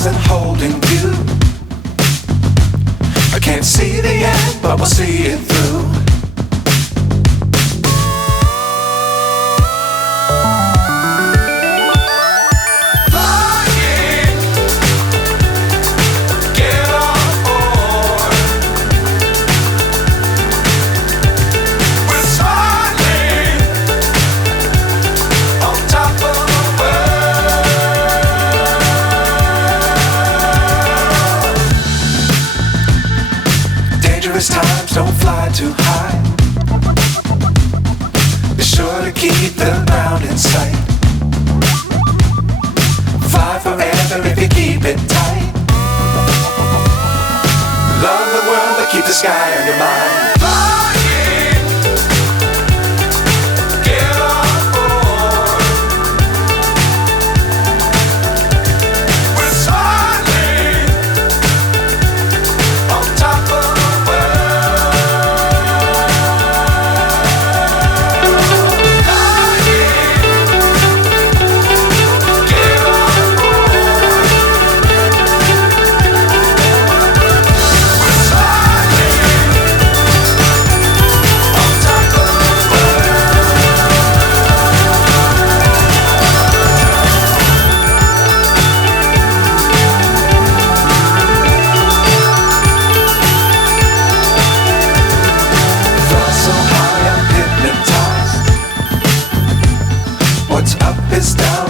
stars and holding you. I can't see the end, but we'll see it through. Times don't fly too high. Be sure to keep the ground in sight. Fly forever if you keep it tight. Love the world but keep the sky on your mind.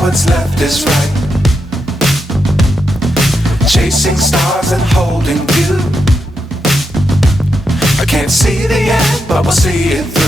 What's left is right. Chasing stars and holding you. I can't see the end, but we'll see it through.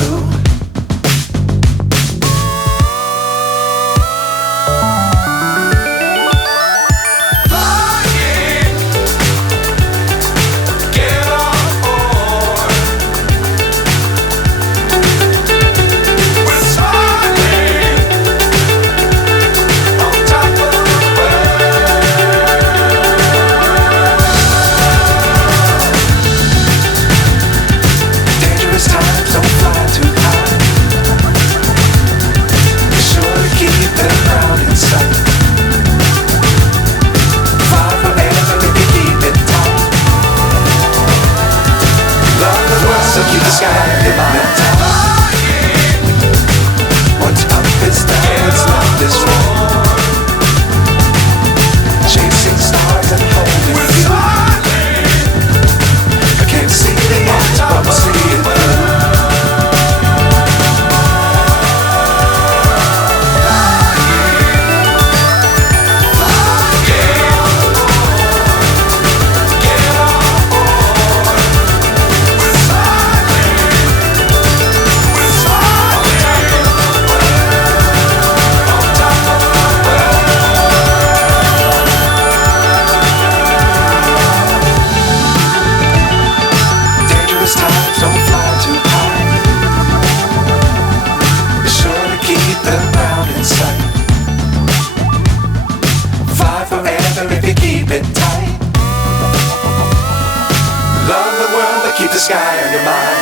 Keep the sky on your mind.